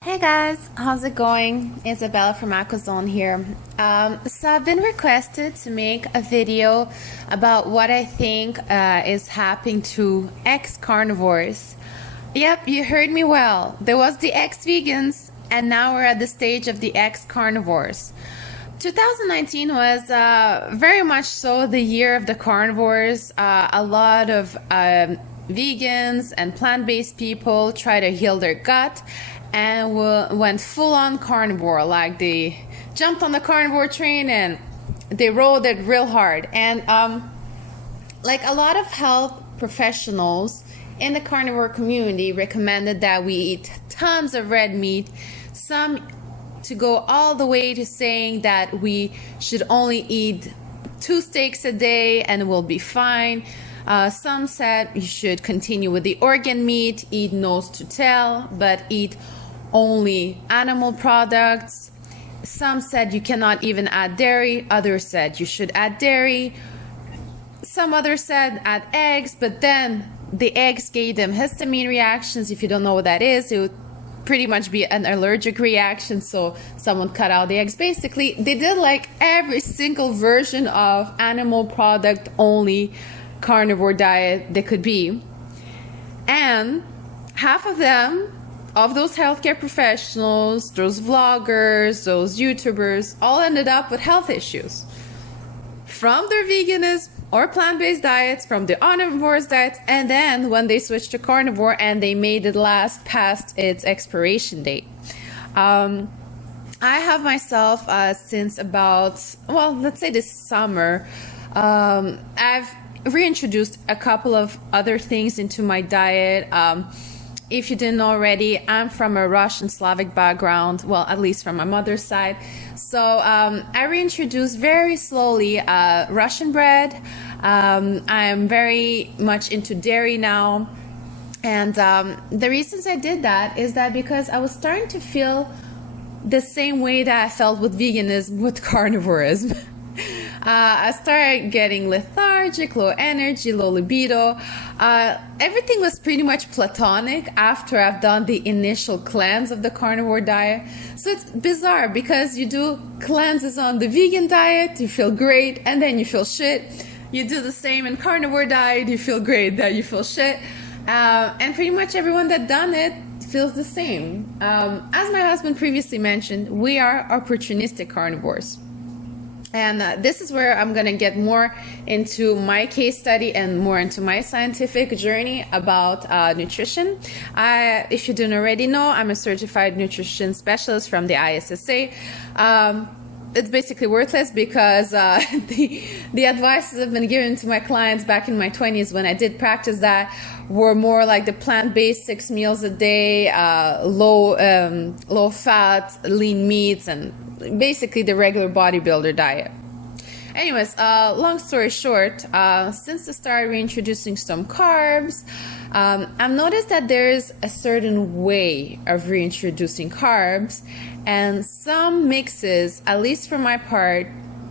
Hey guys, how's it going? Isabella from Aquazone here. So I've been requested to make a video about what I think is happening to ex-carnivores. Yep, you heard me well. There was the ex-vegans, and now we're at the stage of the ex-carnivores. 2019 was very much so the year of the carnivores. A lot of vegans and plant-based people try to heal their gut and went full-on carnivore. Like they jumped on the carnivore train and they rode it real hard. And like a lot of health professionals in the carnivore community recommended that we eat tons of red meat. Some to go all the way to saying that we should only eat 2 steaks a day and we'll be fine. Some said you should continue with the organ meat, eat nose to tail, but eat only animal products. Some said you cannot even add dairy. Others said you should add dairy. Some others said add eggs, but then the eggs gave them histamine reactions. If you don't know what that is, it would pretty much be an allergic reaction, so someone cut out the eggs. Basically, they did like every single version of animal product only carnivore diet there could be. And half of them, of those healthcare professionals, those vloggers, those YouTubers, all ended up with health issues from their veganism or plant-based diets, from the omnivores diets, and then when they switched to carnivore and they made it last past its expiration date. I have myself since about, well, let's say this summer, I've reintroduced a couple of other things into my diet. If you didn't already, I'm from a Russian Slavic background, well, at least from my mother's side. So I reintroduced very slowly Russian bread. I'm very much into dairy now. And the reasons I did that is that because I was starting to feel the same way that I felt with veganism, with carnivorism. I started getting lethargic, low energy, low libido. Everything was pretty much platonic after I've done the initial cleanse of the carnivore diet. So it's bizarre because you do cleanses on the vegan diet, you feel great, and then you feel shit. You do the same in carnivore diet, you feel great, then you feel shit. And pretty much everyone that done it feels the same. As my husband previously mentioned, we are opportunistic carnivores. And this is where I'm going to get more into my case study and more into my scientific journey about nutrition. If you didn't already know, I'm a certified nutrition specialist from the ISSA. It's basically worthless because the advices I've been given to my clients back in my 20s when I did practice that were more like the plant-based 6 meals a day, low fat, lean meats, and basically the regular bodybuilder diet. Anyways, long story short, since I started reintroducing some carbs, I've noticed that there's a certain way of reintroducing carbs, and some mixes, at least for my part,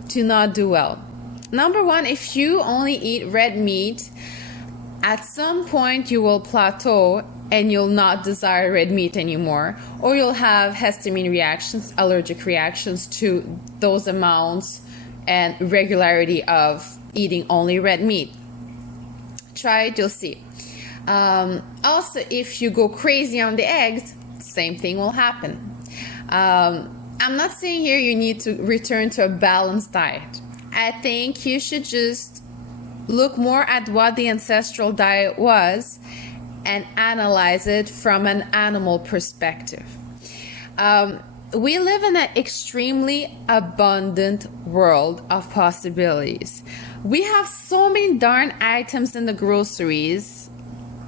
do not do well. Number one, if you only eat red meat, at some point you will plateau and you'll not desire red meat anymore, or you'll have histamine reactions, allergic reactions to those amounts and regularity of eating only red meat. Try it, you'll see. Also, if you go crazy on the eggs, same thing will happen. I'm not saying here you need to return to a balanced diet. I think you should just look more at what the ancestral diet was and analyze it from an animal perspective. We live in an extremely abundant world of possibilities. We have so many darn items in the groceries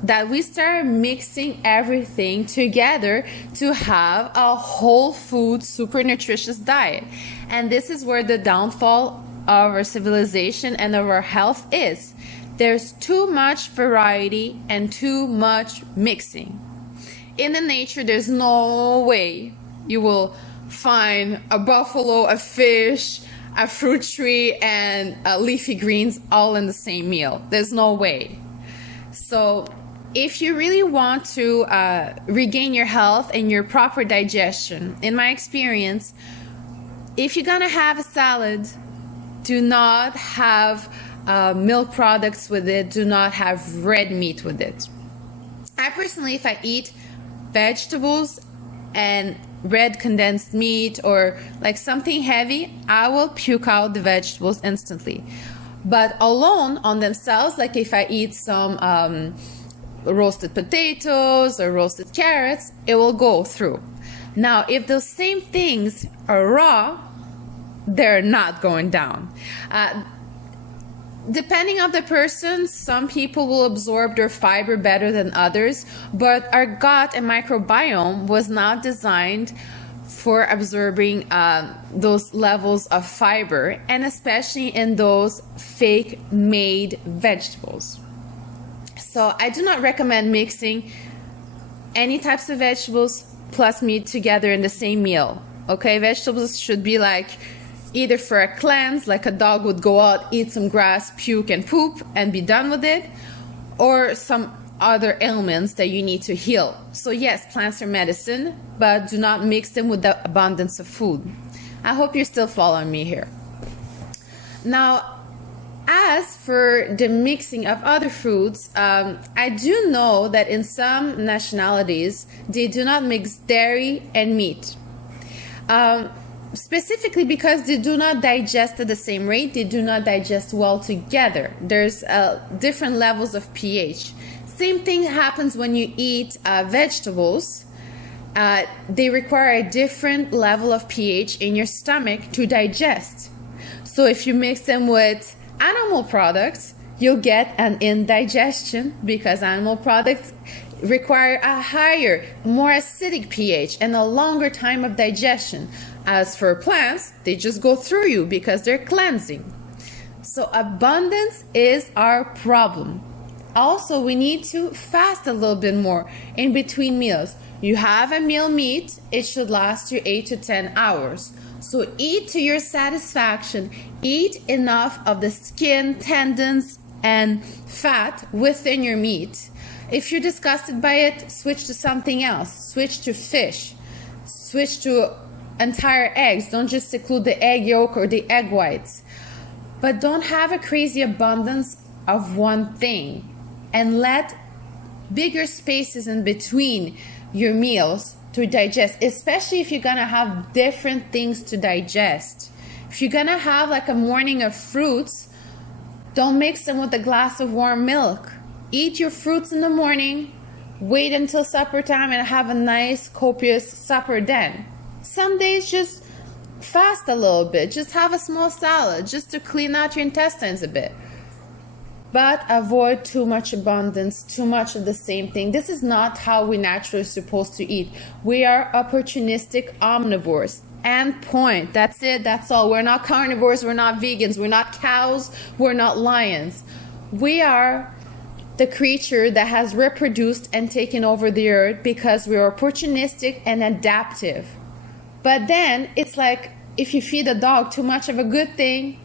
that we start mixing everything together to have a whole food, super nutritious diet. And this is where the downfall of our civilization and of our health is. There's too much variety and too much mixing. In the nature, there's no way you will find a buffalo, a fish, a fruit tree, and leafy greens all in the same meal. There's no way. So if you really want to regain your health and your proper digestion, in my experience, if you're gonna have a salad, do not have milk products with it, do not have red meat with it. I personally, if I eat vegetables and red condensed meat or like something heavy, I will puke out the vegetables instantly. But alone on themselves, like if I eat some roasted potatoes or roasted carrots, it will go through. Now, if those same things are raw, they're not going down. Depending on the person, some people will absorb their fiber better than others, but our gut and microbiome was not designed for absorbing those levels of fiber, and especially in those fake made vegetables. So I do not recommend mixing any types of vegetables plus meat together in the same meal. Okay, vegetables should be like either for a cleanse, like a dog would go out, eat some grass, puke and poop and be done with it, or some other ailments that you need to heal. So yes, plants are medicine, but do not mix them with the abundance of food. I hope you're still following me here. Now, as for the mixing of other foods, I do know that in some nationalities, they do not mix dairy and meat. Specifically because they do not digest at the same rate, they do not digest well together. There's different levels of pH. Same thing happens when you eat vegetables. They require a different level of pH in your stomach to digest. So if you mix them with animal products, you'll get an indigestion because animal products require a higher, more acidic pH and a longer time of digestion. As for plants, they just go through you because they're cleansing. So abundance is our problem. Also, we need to fast a little bit more in between meals. You have a meal meat, it should last you 8 to 10 hours. So eat to your satisfaction. Eat enough of the skin, tendons, and fat within your meat. If you're disgusted by it, switch to something else. Switch to fish. Switch to entire eggs. Don't just include the egg yolk or the egg whites. But don't have a crazy abundance of one thing. And let bigger spaces in between your meals to digest, especially if you're gonna have different things to digest. If you're gonna have like a morning of fruits, don't mix them with a glass of warm milk. Eat your fruits in the morning, wait until supper time and have a nice copious supper then. Some days just fast a little bit, just have a small salad just to clean out your intestines a bit. But avoid too much abundance, too much of the same thing. This is not how we naturally supposed to eat. We are opportunistic omnivores. And point. That's it. That's all. We're not carnivores. We're not vegans. We're not cows. We're not lions. We are the creature that has reproduced and taken over the earth because we're opportunistic and adaptive. But then it's like if you feed a dog too much of a good thing,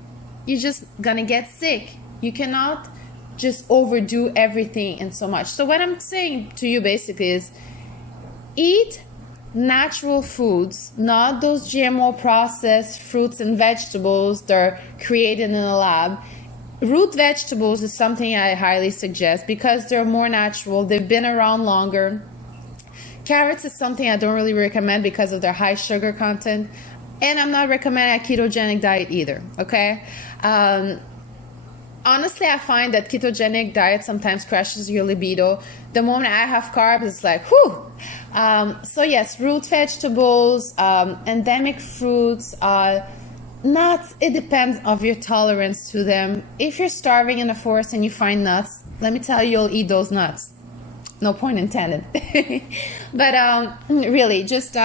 you're just gonna get sick. You cannot just overdo everything and so much. So what I'm saying to you basically is eat natural foods, not those GMO processed fruits and vegetables that are created in a lab. Root vegetables is something I highly suggest because they're more natural. They've been around longer. Carrots is something I don't really recommend because of their high sugar content. And I'm not recommending a ketogenic diet either, okay? Honestly, I find that ketogenic diet sometimes crashes your libido. The moment I have carbs, it's like, whew. So yes, root vegetables, endemic fruits, nuts, it depends of your tolerance to them. If you're starving in the forest and you find nuts, let me tell you, you'll eat those nuts. No point intended. But really, just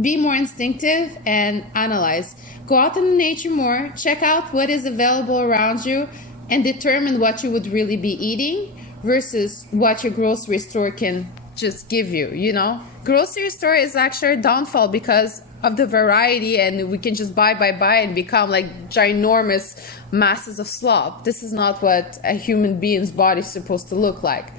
be more instinctive and analyze. Go out in nature more, check out what is available around you, and determine what you would really be eating versus what your grocery store can just give you, you know? Grocery store is actually a downfall because of the variety, and we can just buy and become like ginormous masses of slop. This is not what a human being's body is supposed to look like.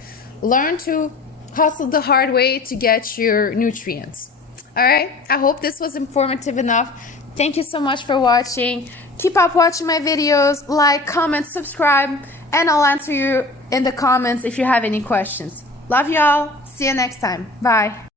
learn to hustle the hard way to get your nutrients. All right, I hope this was informative enough. Thank you so much for watching. Keep up watching my videos, like, comment, subscribe, and I'll answer you in the comments if you have any questions. Love y'all. See you next time. Bye.